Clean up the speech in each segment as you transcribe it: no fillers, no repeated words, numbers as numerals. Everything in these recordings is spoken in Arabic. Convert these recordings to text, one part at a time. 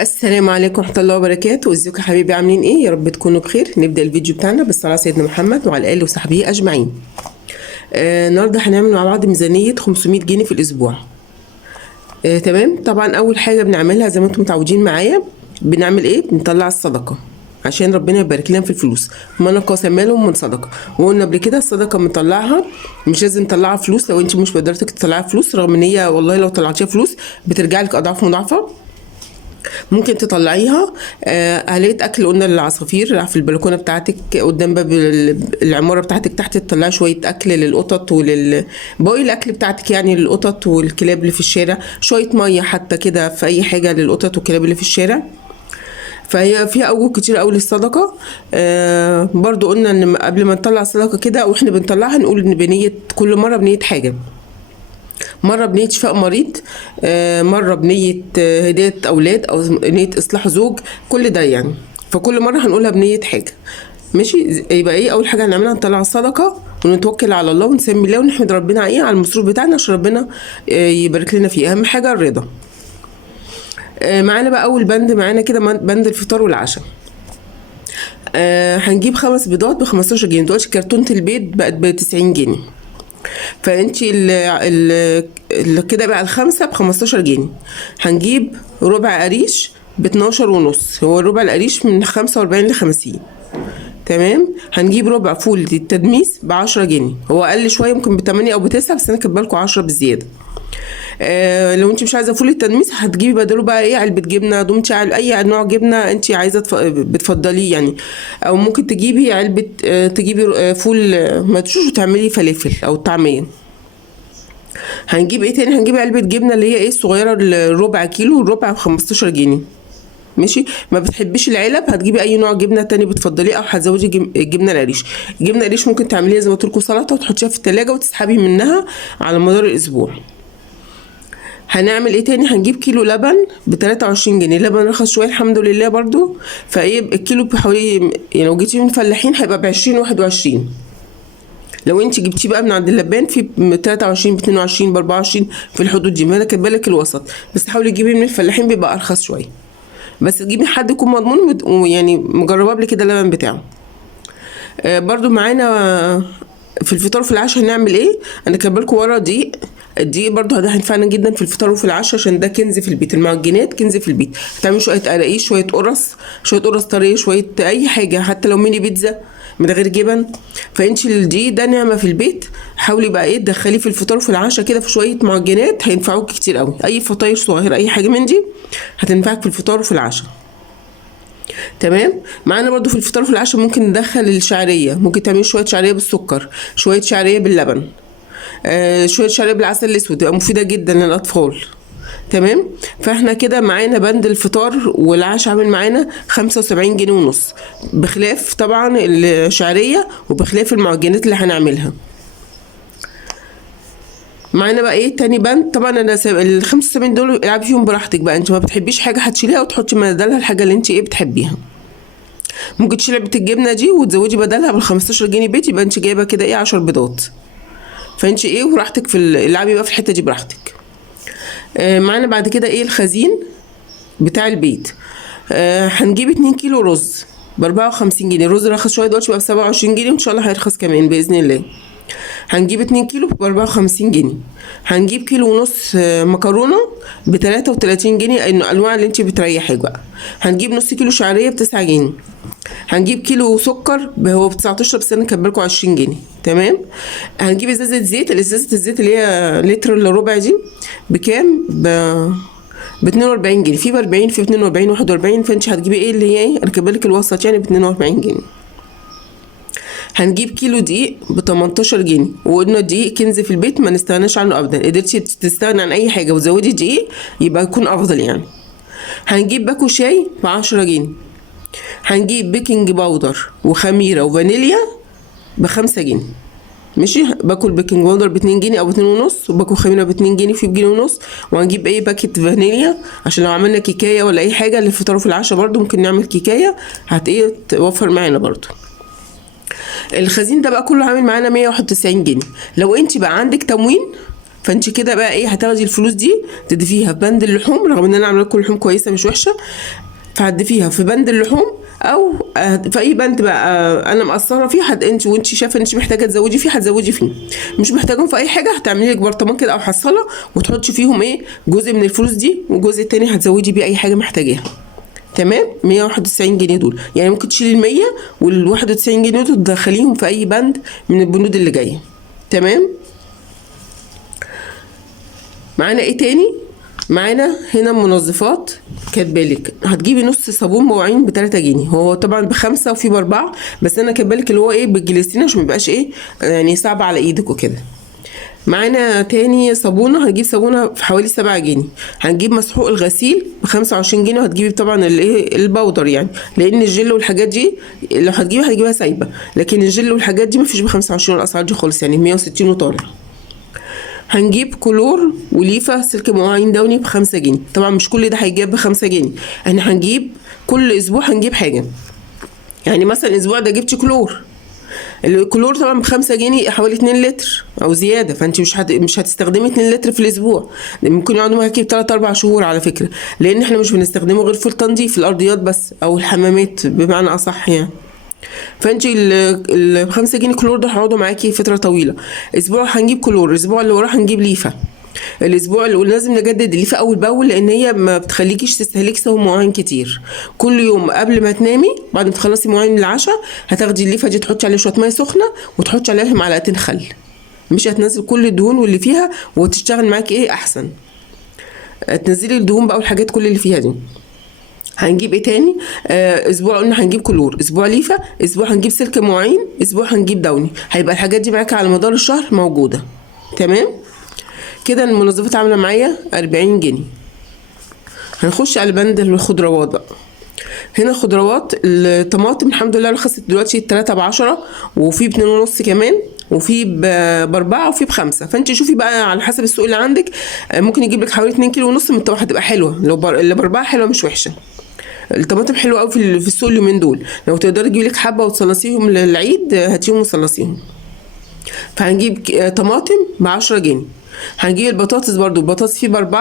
السلام عليكم ورحمة الله وبركاته. ازيكم يا حبيبي، عاملين ايه؟ يا رب تكونوا بخير. نبدأ الفيديو بتاعنا بالصلاة على سيدنا محمد وعلى آله وصحبه أجمعين. النهارده هنعمل مع بعض ميزانية 500 جنيه في الأسبوع. تمام. طبعا أول حاجة بنعملها زي ما انتم متعودين معايا، بنعمل ايه؟ بنطلع الصدقة عشان ربنا يبارك لنا في الفلوس. من قاسم لهم من صدقة. وقلنا قبل كده الصدقة بنطلعها مش لازم نطلعها فلوس لو انت مش بقدرتك تطلعها فلوس، رغم ان هي والله لو طلعتيها فلوس بترجع لك أضعاف مضاعفة. ممكن تطلعيها آلية أكل، قلنا للعصافير في البلكونة بتاعتك قدام باب العمارة بتاعتك تحت، تطلعي شوية أكل للقطط بواقي الأكل بتاعتك، يعني للقطط والكلاب اللي في الشارع، شوية مية حتى كده في أي حاجة للقطط والكلاب اللي في الشارع. فهي فيها أوجه كتير أوي للصدقة. برضو قلنا إن قبل ما نطلع الصدقة كده وإحنا بنطلعها نقول إن بنية كل مرة بنية حاجة. مرة بنية شفاء مريض، مرة بنية هداية أولاد، أو نية إصلاح زوج، كل ده يعني. فكل مرة هنقولها بنية حاجة. ماشي. يبقى ايه أول حاجة هنعملها؟ نطلع الصدقة ونتوكل على الله ونسمي الله ونحمد ربنا ايه على المصروف بتاعنا عشان ربنا يبارك لنا فيه. أهم حاجة الرضا. معانا بقى أول بند، معانا كده بند الفطار والعشاء. هنجيب 5 بيضات ب15 جنيه. دلوقتي كرتونة البيض بقت ب90 جنيه. فانتي كده بقى الخمسة ب15 جنيه. هنجيب ربع قريش ب12 ونص، هو ربع القريش من 45 ل50. تمام. هنجيب ربع فول التدميس ب10 جنيه، هو اقل شويه ممكن ب8 او ب9، بس انا كاتبالكوا 10 بزياده. لو انت مش عايزه فول التدميس هتجيبي بداله بقى ايه؟ علبه جبنه دومتي، اي نوع جبنه انت عايزه بتفضليه يعني. او ممكن تجيبي علبه، تجيبي فول مدشوش وتعملي فلافل او طعميه. هنجيب ايه تاني؟ هنجيب علبه جبنه اللي هي ايه الصغيره، الربع كيلو، الربع ب15 جنيه. ماشي. ما بتحبيش العلب هتجيبي اي نوع جبنه تاني بتفضليه، او هتزودي الجبنه القريش. الجبنه القريش ممكن تعمليها زي ما قلت لكم سلطه وتحطيها في التلاجة وتسحبي منها على مدار الاسبوع. هنعمل ايه تاني؟ هنجيب كيلو لبن ب23 جنيه. لبن رخص شويه الحمد لله برضو. فايه الكيلو بحوالي، يعني لو جيتي من فلاحين هيبقى ب20 21. لو انت جبتيه بقى من عند اللبان في 23 ب 22 ب 24 في الحدود دي، ما انا كاتبه لك الوسط. بس حاولي تجيبي من الفلاحين بيبقى ارخص شويه، بس تجيبي حد يكون مضمون ويعني مجربه قبل كده اللبن بتاعه. برضو معانا في الفطار وفي العشاء هنعمل ايه؟ انا كاتبه لكم ورا دقيق. الدقيق برضو ده هينفعنا جدا في الفطار وفي العشاء عشان ده كنز في البيت. المعجنات كنز في البيت. هتعملي شويه قراقيش، شويه قرص طريه، شويه اي حاجه، حتى لو ميني بيتزا من غير جبن. فانت الدقيق ده نعمه في البيت. حاولي بقى ايه تدخليه في الفطار وفي العشاء كده في شويه معجنات، هينفعوك كتير قوي. اي فطاير صغيره اي حاجه من دي هتنفعك في الفطار وفي العشاء. تمام. معانا برضو في الفطار وفي العشاء ممكن ندخل الشعريه. ممكن تعملي شويه شعريه بالسكر، شويه شعريه باللبن، شويه شعريه بالعسل الاسود، تبقى مفيده جدا للاطفال. تمام. فاحنا كده معانا بند الفطار والعشاء عامل معانا 75 جنيه ونص، بخلاف طبعا الشعريه وبخلاف المعجنات اللي هنعملها. معانا بقى ايه تاني بند؟ طبعا انا ال 75 دول العبي فيهم براحتك بقى. انت ما بتحبيش حاجه هتشيليها وتحطي بدلها الحاجه اللي انت ايه بتحبيها. ممكن تشيلي علبه الجبنه دي وتزودي بدلها بال 15 جنيه بيت، يبقى انت جايبه كده ايه 10 بيضات. فانت ايه براحتك في العبي بقى في الحته دي براحتك. معانا بعد كده ايه الخزين بتاع البيت. هنجيب 2 كيلو رز ب 54 جنيه. الرز رخص شويه دلوقتي بقى ب 27 جنيه، وان شاء الله هيرخص كمان باذن الله. هنجيب 2 كيلو ب 54 جنيه. هنجيب كيلو ونص مكرونه ب 33 جنيه، الانواع اللي انت بتريحك بقى. هنجيب نص كيلو شعريه ب 9 جنيه. هنجيب كيلو سكر هو ب 19، بس انا كاتبه لكم 20 جنيه. تمام. هنجيب ازازه زيت. ازازه الزيت اللي هي لتر الا ربع دي بكام؟ ب 42 جنيه. في ب 40، في ب 42 41. فانت هتجيبي ايه اللي هي ايه؟ انا كاتبه لك الوسط يعني ب 42 جنيه. هنجيب كيلو دقيق ب 18 جنيه. وقلنا الدقيق كنز في البيت ما نستغناش عنه ابدا. قدرتي تستغني عن اي حاجه وتزودي دقيق يبقى يكون افضل يعني. هنجيب باكو شاي ب 10 جنيه. هنجيب بيكنج باودر وخميره وفانيليا ب5 جنيه. ماشي. باكو البيكنج باودر ب2 جنيه او ب2 ونص، وباكو خميره ب2 جنيه وفي بجنيه ونص. وهنجيب ايه باكيت فانيليا عشان لو عملنا كيكايه ولا اي حاجه للفطار وفي العشاء برضو ممكن نعمل كيكايه ايه توفر معانا برضو. الخزين ده بقى كله عامل معانا 191 جنيه. لو انت بقى عندك تموين فانت كده بقى ايه، هتاخدي الفلوس دي تضيفيها في بند اللحوم، رغم ان انا عامله لكم لحوم كويسه مش وحشه، فهتضيفيها في بند اللحوم او في اي بند بقى انا مقصره فيه. انت وانت شايفه انت محتاجه تزودي فيه هتزودي فيه، مش محتاجهم في اي حاجه هتعملي لك برطمان كده او حصاله وتحطي فيهم ايه جزء من الفلوس دي، وجزء التاني هتزودي بيه اي حاجه محتاجاها. تمام. 191 جنيه دول، يعني ممكن تشيلي ال 100 وال 91 جنيه دول تدخليهم في اي بند من البنود اللي جايه. تمام. معانا ايه تاني؟ معانا هنا منظفات كاتبالك هتجيبي نص صابون مواعين ب3 جنيه، هو طبعا ب5 وفي ب4، بس انا كاتبالك اللي هو ايه بالجليسرين عشان ميبقاش ايه يعني صعب على ايدك وكده. معانا تاني صابونه، هنجيب صابونه في حوالي 7 جنيه. هنجيب مسحوق الغسيل ب25 جنيه، وهتجيبي طبعا الايه البودر، يعني لان الجل والحاجات دي لو هتجيبها سايبه، لكن الجل والحاجات دي مفيش ب25 الاسعار دي خالص، يعني 160 وطالع. هنجيب كلور وليفه سلك مواعين دوني ب5 جنيه، طبعا مش كل ده هيجيب ب5 جنيه، احنا هنجيب كل اسبوع هنجيب حاجه، يعني مثلا الاسبوع ده جبتي كلور، الكلور طبعا ب5 جنيه حوالي 2 لتر او زياده، فانت مش هتستخدمي 2 لتر في الاسبوع، ممكن يقعدوا معاكي 3-4 شهور على فكره، لان احنا مش بنستخدمه غير في التنظيف الارضيات بس او الحمامات بمعنى اصح يعني. فانت ال5 جنيه كلور ده هيقعدوا معاكي فتره طويله. اسبوع هنجيب كلور، الاسبوع اللي وراه هنجيب ليفه، الاسبوع اللي لازم نجدد الليفه اول باول، لان هي ما بتخليكيش تستهلكي صابون مواعين كتير. كل يوم قبل ما تنامي بعد ما تخلصي مواعين العشاء هتاخدي الليفه دي تحطي عليها شويه ميه سخنه وتحطي عليها معلقتين خل، مش هتنزل كل الدهون واللي فيها وتشتغل معاكي ايه احسن، تنزلي الدهون بقى والحاجات كل اللي فيها دي. هنجيب ايه تاني؟ اسبوع قلنا هنجيب كلور، اسبوع ليفه، اسبوع هنجيب سلك مواعين، اسبوع هنجيب دوني، هيبقى الحاجات دي معاكي على مدار الشهر موجوده. تمام كده المنظفات عامله معايا 40 جنيه. هنخش على بند الخضروات بقى. هنا خضروات الطماطم الحمد لله رخصت دلوقتي 3 ب10 وفي ب2.5 كمان، وفي ب4 وفي ب5، فانت شوفي بقى على حسب السوق اللي عندك، ممكن يجيب لك حوالي 2.5 كيلو من الطماطم، هتبقى حلوه، لو اللي ب4 حلوه مش وحشه. الطماطم حلوه قوي في السوق اليومين دول، لو تقدري تجيبي لك حبه وتصلصيهم للعيد هاتيهم وصلصيهم. فهنجيب طماطم ب10 جنيه. هنجيب البطاطس برضو، البطاطس فيه ب4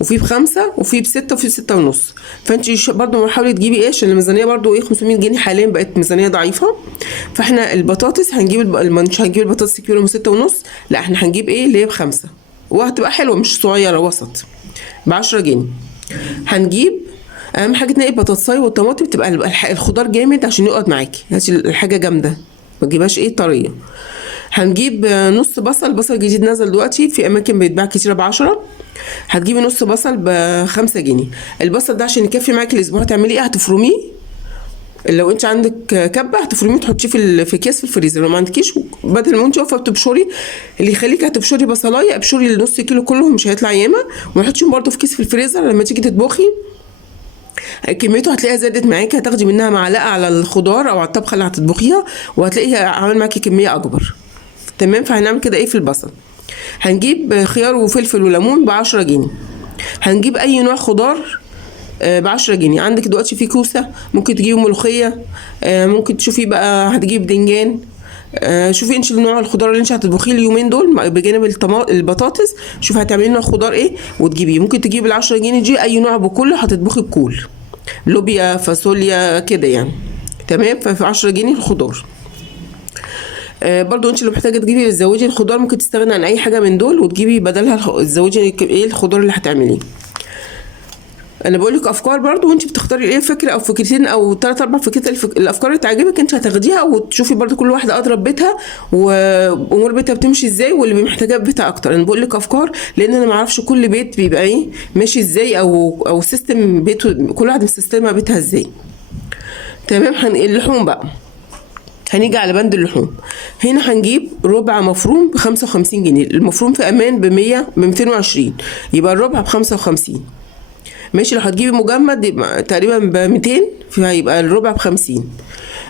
وفيه ب5 وفيه ب6 وفيه ب6.5، فانت برضو حاولي تجيبي ايه عشان الميزانيه برضو ايه 500 جنيه حاليا بقت ميزانيه ضعيفه. فاحنا البطاطس هنجيب مش هنجيب البطاطس كيلو من 6.5، لا احنا هنجيب ايه اللي هي ب5 وهتبقى حلوه مش صغيره وسط ب10 جنيه. هنجيب اهم حاجه تنقي البطاطساي والطماطم تبقى الخضار جامد عشان يقعد معاكي، هاتي الحاجه جامده ما تجيبهاش ايه طريه. هنجيب نص بصل جديد نزل دلوقتي في اماكن بيتباع كتيره ب10، هتجيبي نص بصل ب5 جنيه. البصل ده عشان يكفي معاكي الاسبوع هتعملي ايه؟ هتفرميه، لو انت عندك كبه هتفرميه تحطيه في اكياس في الفريزر، لو ما عندكيش بدل ما انت واقفه بتبشري اللي يخليك هتبشري بصلايه ابشري النص كيلو كلهم مش هيطلع ياما، وما تحطيهم برده في كيس في الفريزر، لما تيجي تطبخي كميته هتلاقيها زادت معاكي، هتاخدي منها معلقه على الخضار او على الطبخه اللي هتطبخيها وهتلاقيها عامل معاكي كميه اكبر. تمام. فهنعمل كده ايه في البصل. هنجيب خيار وفلفل وليمون ب10 جنيه. هنجيب اي نوع خضار ب10 جنيه، عندك دلوقتي في كوسه، ممكن تجيبي ملوخيه، ممكن تشوفي بقى هتجيب دنجان، شوفي انت نوع الخضار اللي انت هتطبخيه اليومين دول بجانب البطاطس، شوفي هتعملي نوع خضار ايه وتجيبيه. ممكن تجيبي ال10 جنيه دي اي نوع بكله هتطبخي بكل لوبيا فاصوليا كده يعني. تمام. ففي 10 جنيه الخضار. برضو انت لو محتاجه تجيبي تزوجي الخضار ممكن تستغني عن اي حاجه من دول وتجيبي بدلها تزوجي ايه الخضار اللي هتعمليه. انا بقول لك افكار برضو وانت بتختاري ايه فكره او فكرتين او 3-4 فكرات، الافكار اللي تعجبك انت هتاخديها وتشوفي برضو كل واحده اضرب بيتها وامور بيتها بتمشي ازاي واللي محتاجاه بيتها اكتر. انا بقول لك افكار لان انا ما اعرفش كل بيت بيبقى ايه ماشي ازاي او سيستم بيته كل واحده مسيستمه بيتها ازاي. تمام. اللحوم بقى هنيجي على بند اللحوم. هنا هنجيب ربع مفروم ب55 جنيه، المفروم في امان ب220، يبقى الربع ب55 ماشي. لو هتجيبي مجمد تقريبا ب200 فهيبقى الربع ب50.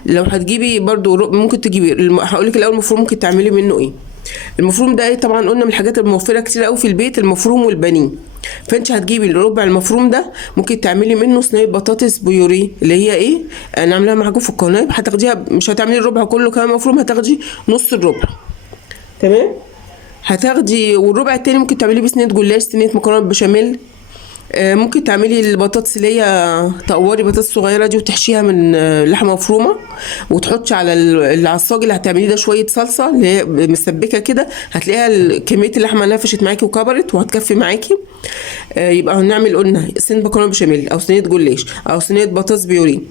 لو هتجيبي برضو ممكن تجيبي هقولك الاول المفروم ممكن تعملي منه ايه. المفروم ده طبعا قلنا من الحاجات الموفره كتير قوي في البيت المفروم والبانيه، فانت هتجيبي الربع المفروم ده ممكن تعملي منه صينيه بطاطس بيوري اللي هي ايه انا عاملاها معاكم في القناه، هتاخديها مش هتعملي الربع كله كمان مفروم، هتاخدي نص الربع. تمام. هتاخدي، والربع التاني ممكن تعمليه بصينيه جلاش، صينيه مكرونه بشاميل. ممكن تعملي البطاطس اللي هي تقوري بطاطس صغيره دي وتحشيها من لحمه مفرومه، وتحطي على العصاج اللي هتعمليه ده شويه صلصه اللي هي مسبكه كده، هتلاقيها كميه اللحمه نفشت معاكي وكبرت وهتكفي معاكي. يبقى هنعمل قلنا صينيه مكرونه بشاميل او صينيه جلاش او صينيه بطاطس بيوري.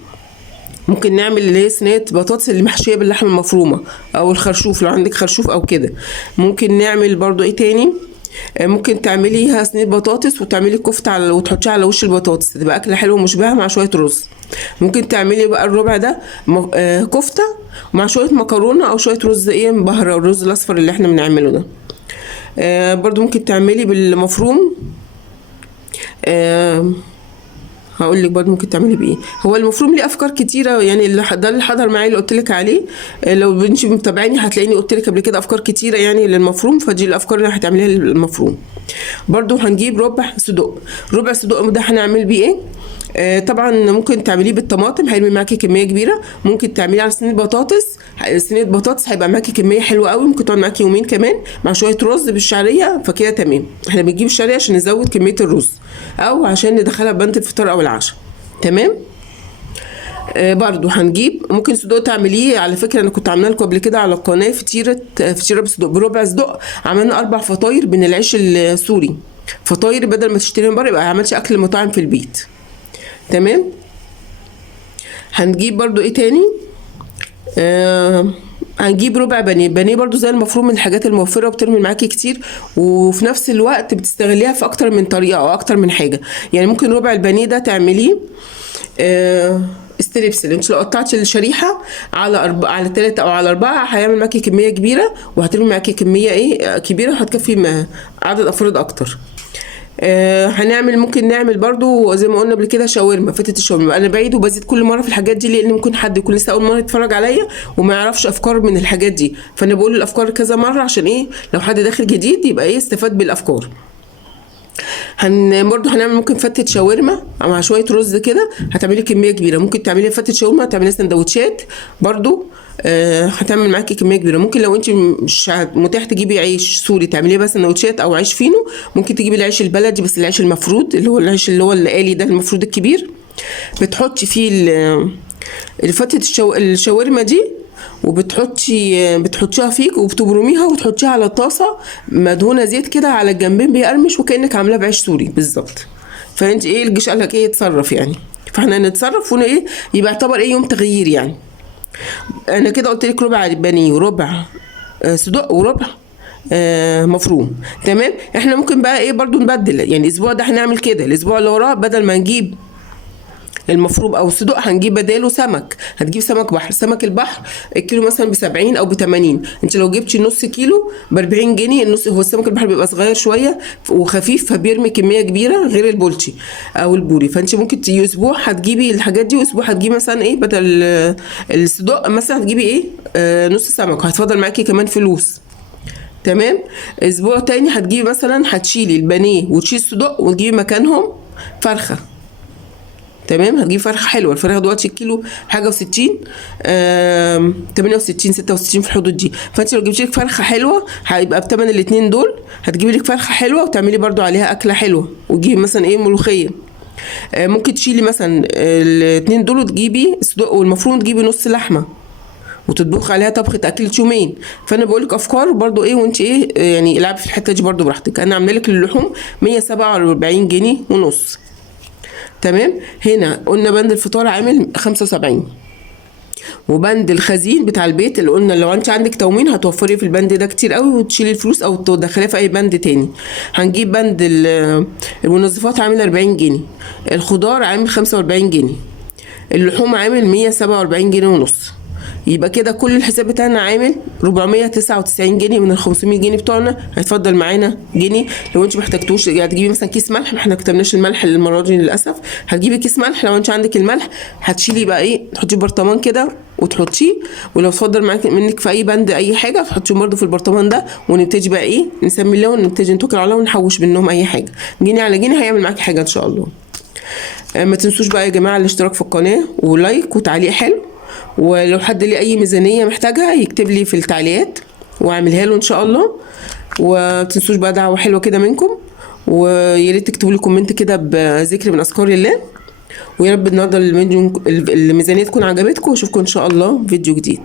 ممكن نعمل اللي هي صينيه بطاطس اللي محشيه باللحمه المفرومه او الخرشوف لو عندك خرشوف او كده. ممكن نعمل برضو ايه تاني، ممكن تعمليها صينيه بطاطس وتعملي كفته على وتحطيها على وش البطاطس، تبقى اكله حلوه ومشبعه مع شويه رز. ممكن تعملي بقى الربع ده كفته مع شويه مكرونه او شويه رز ايه مبهره، الرز الاصفر اللي احنا بنعمله ده. برضو ممكن تعملي بالمفروم. هقول لك برضه ممكن تعملي بايه. هو المفروم ليه افكار كتيره يعني، ده اللي حضر معايا اللي قلت لك عليه. لو انت متابعيني هتلاقيني قلت لك قبل كده افكار كتيره يعني للمفروم، فدي الافكار اللي هتعمليها للمفروم. برضه هنجيب ربع صدق. ربع صدق ده هنعمل بيه ايه؟ طبعا ممكن تعمليه بالطماطم هيرمي معاكي كميه كبيره. ممكن تعمليه على صينيه بطاطس. صينيه بطاطس هيبقى معاكي كميه حلوه قوي، ممكن تقعد معاكي يومين كمان مع شويه رز بالشعريه، فكده تمام. احنا بنجيب الشعريه عشان نزود كميه الرز او عشان ندخلها بنت الفطار او العشاء. تمام. برضو هنجيب ممكن صدق تعمليه. على فكره انا كنت عامله لكم قبل كده على القناه فطيره بصدق بربع صدق. عملنا 4 فطاير من العيش السوري، فطاير بدل ما تشتري من بره، يبقى عملتش اكل مطاعم في البيت. تمام. هنجيب برضو ايه تاني، هنجيب ربع بانيه. بانيه برضو زي المفروم من الحاجات الموفره وبترمي معاكي كتير، وفي نفس الوقت بتستغليها في اكتر من طريقه او اكتر من حاجه. يعني ممكن ربع البانيه ده تعمليه ستريبس. انت لو قطعتي الشريحه على 3 او على 4 هيعمل معاكي كميه كبيره، وهترمي معاكي كميه ايه كبيره، وهتكفي عدد افراد اكتر. هنعمل ممكن نعمل برضو زي ما قلنا قبل كده شاورما، فتة الشاورما. انا بعيد وبزيد كل مره في الحاجات دي لان ممكن حد يكون لسه اول مره يتفرج عليا وما يعرفش افكار من الحاجات دي، فانا بقول الافكار كذا مره عشان ايه لو حد داخل جديد يبقى ايه استفاد بالافكار. برضو هنعمل ممكن فتة شاورما مع شويه رز كده، هتعملي كميه كبيره. ممكن تعملي فتة شاورما تعملي سندوتشات برضو، هتعمل معاكي كميه كبيره. ممكن لو انت مش متاح تجيبي عيش سوري تعمليه بس سندوتشات او عيش فينو، ممكن تجيبي العيش البلدي بس العيش المفروض اللي هو العيش اللي هو الآلي ده المفروض الكبير، بتحطي فيه فتة الشاورما دي، بتحطيها فيك وبتبرميها وتحطيها على طاسه مدهونه زيت كده على الجنبين بيقرمش، وكانك عاملاه بعيش سوري بالظبط. فانت ايه الجيش قال لك ايه اتصرف يعني، فاحنا نتصرف ايه يبقى يعتبر ايه يوم تغيير يعني. انا كده قلت لك ربع بانيه وربع صدق وربع مفروم. تمام. احنا ممكن بقى ايه برضو نبدل يعني، الاسبوع ده هنعمل كده، الاسبوع اللي وراه بدل ما نجيب المفروم او الصدوق هنجيب بداله سمك. هتجيب سمك بحر. سمك البحر الكيلو مثلا ب70 او ب80. انت لو جبتي نص كيلو ب40 جنيه. النص هو السمك البحر بيبقى صغير شويه وخفيف فبيرمي كميه كبيره غير البولتي او البوري. فانت ممكن اسبوع هتجيبي الحاجات دي، واسبوع هتجيبي مثلا ايه بدل الصدوق مثلا هتجيبي ايه نص سمك، وهتفضل معاكي كمان فلوس. تمام. اسبوع تاني هتجيبي مثلا هتشيلي البانيه وتشيلي الصدوق وتجيبي مكانهم فرخه. تمام. هتجيب فرخه حلوه. الفرخه دلوقتي الكيلو حاجه و60 68 66 في الحدود دي. فانت لو جبتي لك فرخه حلوه هيبقى بثمن الاثنين دول. هتجيبي لك فرخه حلوه وتعملي برضو عليها اكله حلوه، وتجيبي مثلا ايه ملوخيه. ممكن تشيلي مثلا الاثنين دول وتجيبي صدق والمفروم تجيبي نص لحمه وتطبخ عليها طبخه اكله يومين. فانا بقول لك افكار برضو ايه، وانت ايه يعني العبي في الحته دي برضو براحتك. انا عامله لك اللحوم 147 جنيه ونص. تمام. هنا قلنا بند الفطار عامل 75، وبند الخزين بتاع البيت اللي قلنا لو انت عندك تومين هتوفري في البند ده كتير قوي وتشيلي الفلوس او تدخليها في اي بند تاني. هنجيب بند المنظفات عامل 40 جنيه، الخضار عامل 45 جنيه، اللحوم عامل 147 جنيه ونص. يبقى كده كل الحساب بتاعنا عامل 499 جنيه من ال 500 جنيه بتوعنا. هيتفضل معانا جنيه لو انت محتاجتوش. يعني تجيبي مثلا كيس ملح، ما احنا كتبناش الملح المره دي للاسف. هتجيبي كيس ملح لو انت عندك الملح، هتشيلي بقى ايه تحطيه برطمان كده وتحطيه، ولو اتفضل معاك منك في اي بند اي حاجه تحطيه برده في البرطمان ده، ونبتدي بقى ايه نسمي الله ونبتدي نتوكل على الله ونحوش منهم اي حاجه. جنيه على جنيه هيعمل معاكي حاجه ان شاء الله. ما تنسوش بقى يا جماعه الاشتراك في القناه ولايك وتعليق حلو، ولو حد ليه اي ميزانيه محتاجها يكتب لي في التعليقات واعملها له ان شاء الله. ومتنسوش بقى دعوة حلوة كده منكم، ويا ريت تكتبوا لي كومنت كده بذكر من اذكار الله. ويا رب النهارده الميزانية تكون عجبتكم، واشوفكم ان شاء الله في فيديو جديد.